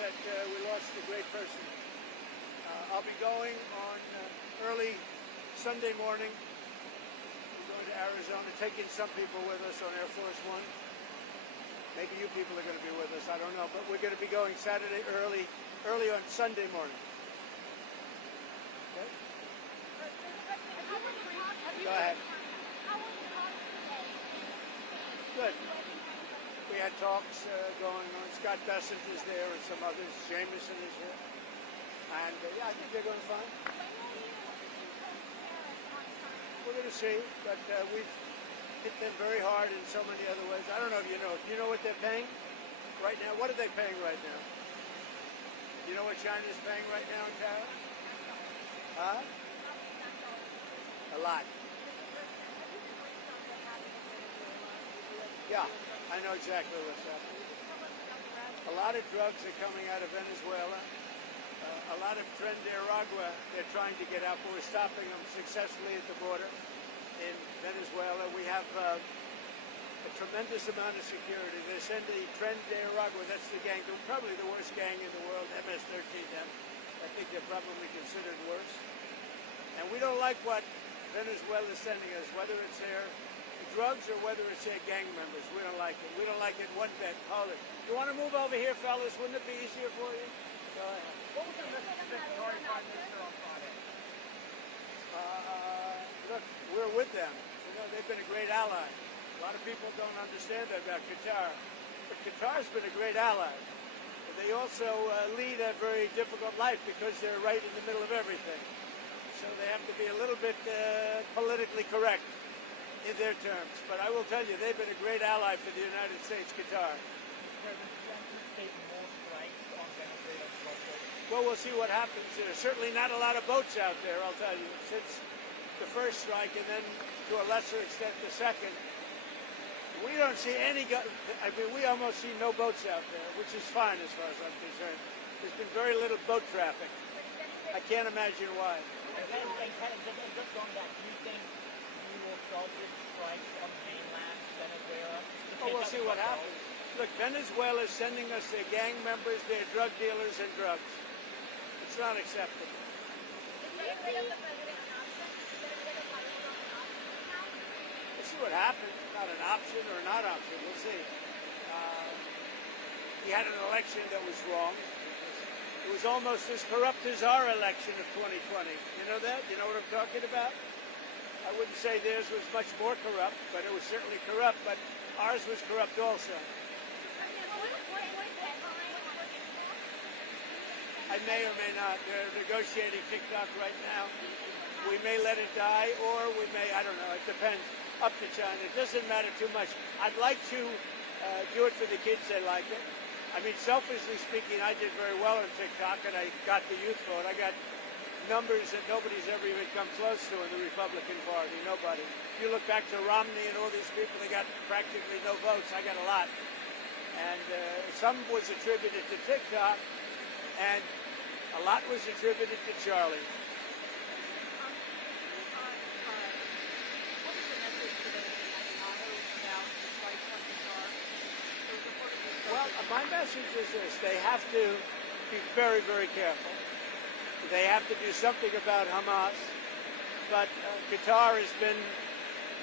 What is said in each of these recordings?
sense that we lost a great person. I'll be going on early Sunday morning. We're going to Arizona, taking some people with us on Air Force One. Maybe you people are going to be with us. I don't know, but we're going to be going Saturday early on Sunday morning. Okay? Go ahead. Good. We had talks going on. Scott Bessent is there and some others. Jameson is here. And yeah, I think they're going fine. We're going to see, but we've hit them very hard in so many other ways. I don't know if you know. Do you know what they're paying right now? What are they paying right now? Do you know what China's paying right now in tariffs? Huh? A lot. Yeah, I know exactly what's happening. A lot of drugs are coming out of Venezuela. A lot of Tren de Aragua they're trying to get out, but we're stopping them successfully at the border in Venezuela. We have a tremendous amount of security. They send the Tren de Aragua, that's the gang, probably the worst gang in the world, MS-13M. I think they're probably considered worse. And we don't like what Venezuela is sending us, whether it's their drugs or whether it's their gang members. We don't like it. We don't like it one bit. Hold it. You want to move over here, fellas? Wouldn't it be easier for you? Go ahead. What was the message that Prime Minister on Friday? Look, we're with them. You know, they've been a great ally. A lot of people don't understand that about Qatar. But Qatar's been a great ally. But they also lead a very difficult life because they're right in the middle of everything. So they have to be a little bit politically correct in their terms. But I will tell you, they've been a great ally for the United States, Qatar. Well, we'll see what happens. There's certainly not a lot of boats out there, I'll tell you, since the first strike and then to a lesser extent the second. We don't see any, I mean, we almost see no boats out there, which is fine as far as I'm concerned. There's been very little boat traffic. I can't imagine why. And just on that, do you think you will start this strike on mainland Venezuela? Oh, we'll see what happens. Look, Venezuela is sending us their gang members, their drug dealers, and drugs. It's not acceptable. We'll see what happens. Not an option or not option. We'll see. We had an election that was wrong. It was almost as corrupt as our election of 2020. You know that? You know what I'm talking about? I wouldn't say theirs was much more corrupt, but it was certainly corrupt. But ours was corrupt also. I may or may not. They're negotiating TikTok right now. We may let it die, or we may, I don't know, it depends. Up to China. It doesn't matter too much. I'd like to do it for the kids. They like it. I mean, selfishly speaking, I did very well on TikTok, and I got the youth vote. I got numbers that nobody's ever even come close to in the Republican Party. Nobody. If you look back to Romney and all these people, they got practically no votes. I got a lot. And some was attributed to TikTok, and a lot was attributed to Charlie. Well, my message is this. They have to be very, very careful. They have to do something about Hamas. But Qatar has been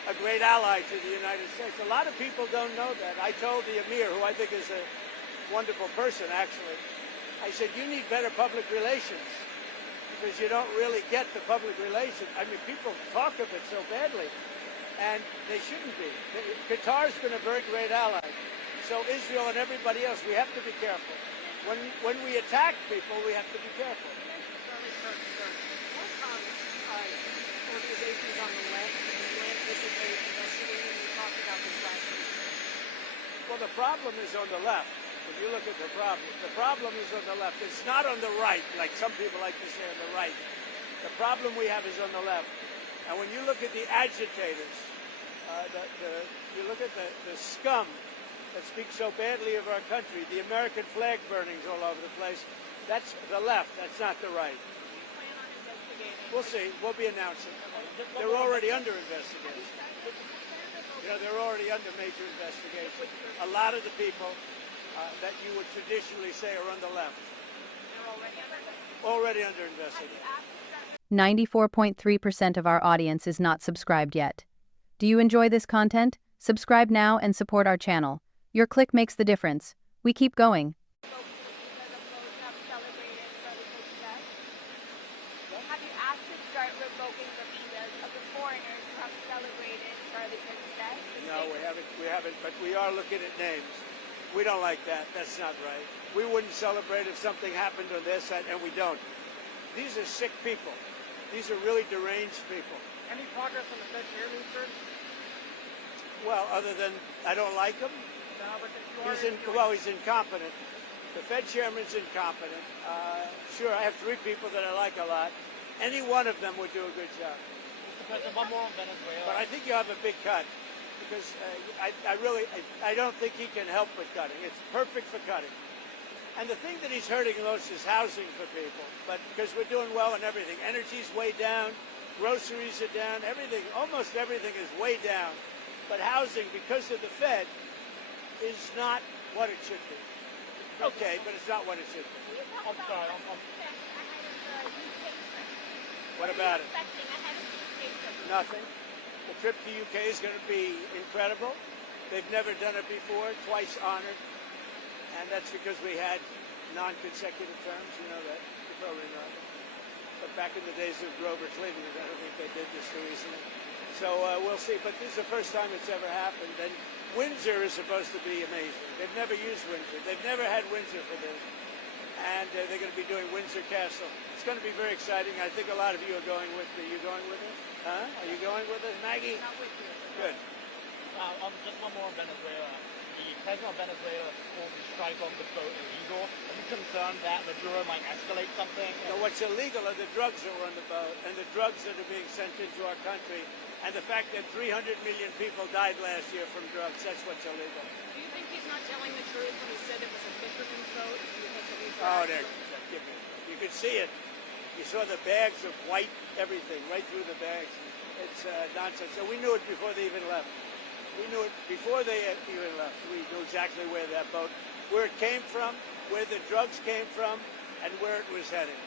a great ally to the United States. A lot of people don't know that. I told the Emir, who I think is a wonderful person, actually, I said, you need better public relations because you don't really get the public relations. I mean, people talk of it so badly, and they shouldn't be. Qatar's been a very great ally. So Israel and everybody else, we have to be careful. When we attack people, we have to be careful. Organizations on the land isn't investigating. We talked about this last week. Well, the problem is on the left. If you look at the problem is on the left. It's not on the right, like some people like to say on the right. The problem we have is on the left. And when you look at the agitators, you look at the scum that speaks so badly of our country, the American flag burnings all over the place, that's the left, that's not the right. We'll see. We'll be announcing. They're already under investigation. You know, they're already under major investigation. A lot of the people that you would traditionally say are on the left. They're Already under investigation. 94.3% of our audience is not subscribed yet. Do you enjoy this content? Subscribe now and support our channel. Your click makes the difference. We keep going. Have you asked to start revoking the visas of the foreigners who have celebrated Charlie Princess? No, we haven't, but we are looking at names. We don't like that. That's not right. We wouldn't celebrate if something happened on their side, and we don't. These are sick people. These are really deranged people. Any progress on the Fed chairman, sir? Well, other than I don't like him. No, but He's incompetent. The Fed chairman's incompetent. Sure, I have three people that I like a lot. Any one of them would do a good job. Mr. President, one more on Venezuela. But I think you have a big cut because I don't think he can help with cutting. It's perfect for cutting. And the thing that he's hurting most is housing for people. But because we're doing well in everything, energy's way down, groceries are down, everything, almost everything is way down. But housing, because of the Fed, is not what it should be. Okay, but it's not what it should be. I'm sorry. What about it? Nothing. The trip to UK is going to be incredible. They've never done it before, twice honored. And that's because we had non-consecutive terms, you know that. You probably know that. But back in the days of Grover Cleveland, I don't think they did this too easily. So we'll see. But this is the first time it's ever happened. And Windsor is supposed to be amazing. They've never used Windsor. They've never had Windsor for this. And they're going to be doing Windsor Castle. It's going to be very exciting. I think a lot of you are going with me. Are you going with us? Huh? Are you going with us, Maggie? Not with you. Good. Just one more on Venezuela. The president of Venezuela called the strike on the boat illegal. Are you concerned that Maduro might escalate something? So what's illegal are the drugs that were on the boat and the drugs that are being sent into our country and the fact that 300 million people died last year from drugs. That's what's illegal. Do you think he's not telling the truth when he said it was a fisherman's boat? Do you think that he's Oh, there. You could see it. You saw the bags of white everything right through the bags. It's nonsense. So we knew it before they even left. We knew it before they even left. We knew exactly where that boat, where it came from, where the drugs came from, and where it was heading.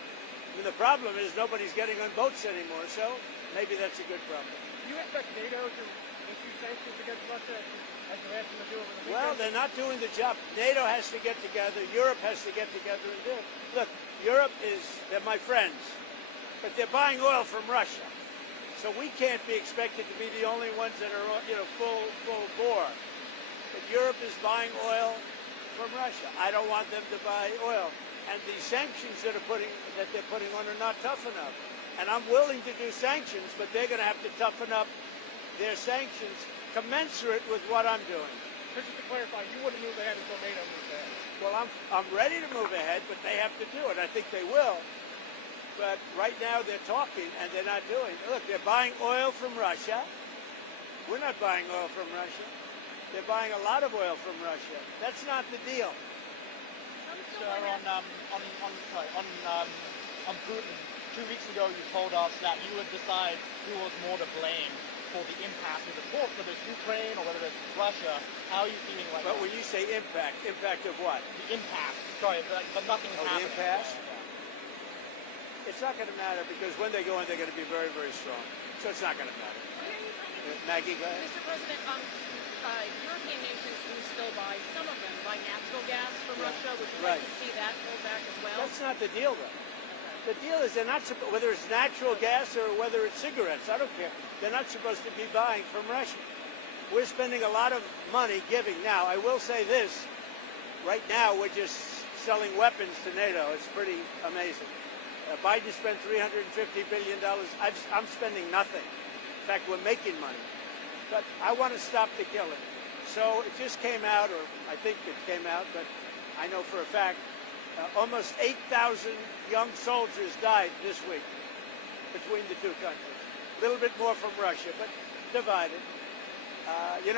And the problem is nobody's getting on boats anymore, so maybe that's a good problem. Do you expect NATO to issue sanctions against Russia as they're asking to do over the weekend? Well, they're not doing the job. NATO has to get together. Europe has to get together and do it. Look, Europe they're my friends, but they're buying oil from Russia. So we can't be expected to be the only ones that are, full bore. But Europe is buying oil from Russia. I don't want them to buy oil. And the sanctions that they're putting on are not tough enough. And I'm willing to do sanctions, but they're going to have to toughen up their sanctions commensurate with what I'm doing. Just to clarify, you wouldn't move ahead until NATO moves ahead. Well, I'm ready to move ahead, but they have to do it. I think they will. But right now they're talking and they're not doing it. Look, they're buying oil from Russia. We're not buying oil from Russia. They're buying a lot of oil from Russia. That's not the deal. Sir, on Putin, 2 weeks ago you told us that you would decide who was more to blame for the impasse of the talks, whether it's Ukraine or whether it's Russia. How are you feeling right now? But when you say impact of what? The impasse. Sorry, but nothing is happening. The impasse? It's not going to matter because when they go in, they're going to be very, very strong. So it's not going to matter. Maggie, go ahead. Mr. President, European nations do still buy, some of them buy natural gas from Russia. Would you like to see that pulled back as well? That's not the deal, though. The deal is they're not whether it's natural gas or whether it's cigarettes. I don't care. They're not supposed to be buying from Russia. We're spending a lot of money giving. Now, I will say this. Right now, we're just selling weapons to NATO. It's pretty amazing. Biden spent $350 billion. I'm spending nothing. In fact, we're making money. But I want to stop the killing. So it just came out, or I think it came out, but I know for a fact, almost 8,000 young soldiers died this week between the two countries. A little bit more from Russia, but divided.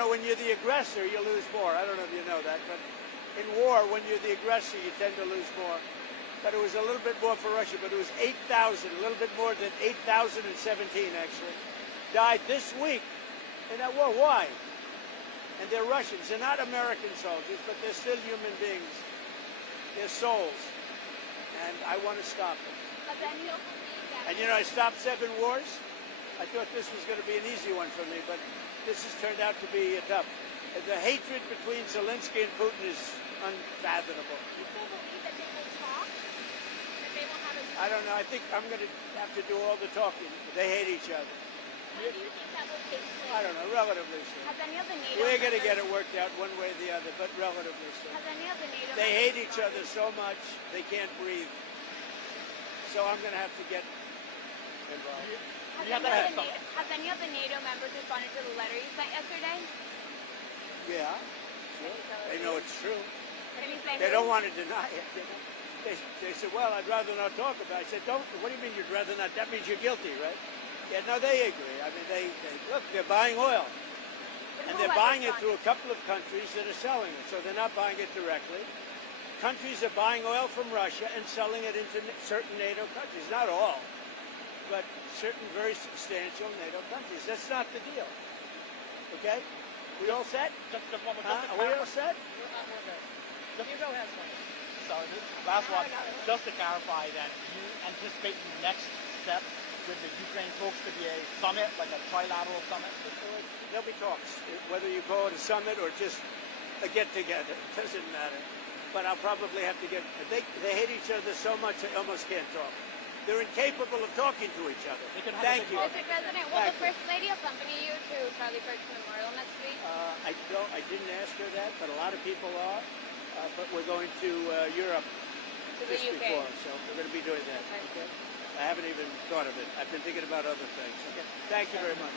When you're the aggressor, you lose more. I don't know if you know that, but in war, when you're the aggressor, you tend to lose more. But it was a little bit more for Russia, but it was 8,000, a little bit more than 8,017 actually, died this week in that war. Why? And they're Russians. They're not American soldiers, but they're still human beings. They're souls. And I want to stop them. And I stopped 7 wars. I thought this was going to be an easy one for me, but this has turned out to be tough. The hatred between Zelensky and Putin is unfathomable. You still believe that they will talk? That they will have a... I don't know. I think I'm going to have to do all the talking. They hate each other. When do you think that will take place? I don't know, relatively soon. Has any of the NATO We're going to members- get it worked out one way or the other, but relatively soon. Has any of the NATO They members hate each other responded? so much they can't breathe. So I'm going to have to get involved. Has You have any to of have the some. Na- Has any of the NATO members responded to the letter you sent yesterday? Yeah, they know it's true. Can you say They who? don't want to deny it. They said, well, I'd rather not talk about it. I said, don't. What do you mean you'd rather not? That means you're guilty, right? Yeah, no, they agree. I mean, they look, they're buying oil. But And who they're has buying it responded? through a couple of countries that are selling it. So they're not buying it directly. Countries are buying oil from Russia and selling it into certain NATO countries. Not all, but certain very substantial NATO countries. That's not the deal. Okay? We all set? Just one more. Huh? Just to Are we all clarify. set? You go ahead, Sorry, last one. Just to clarify then, you anticipate the next step with the Ukraine talks to be a summit, like a trilateral summit? There'll be talks, whether you call it a summit or just a get-together. It doesn't matter. But I'll probably have to get... They hate each other so much they almost can't talk. They're incapable of talking to each other. They could have Thank a big you. market. Mr. President, will Thank the you. First Lady accompany you to Charlie Kirk's memorial next week? I didn't ask her that, but a lot of people are. But we're going to Europe To the just UK. before, so we're going to be doing that. Okay. Okay? I haven't even thought of it. I've been thinking about other things. Okay. Thank you very much.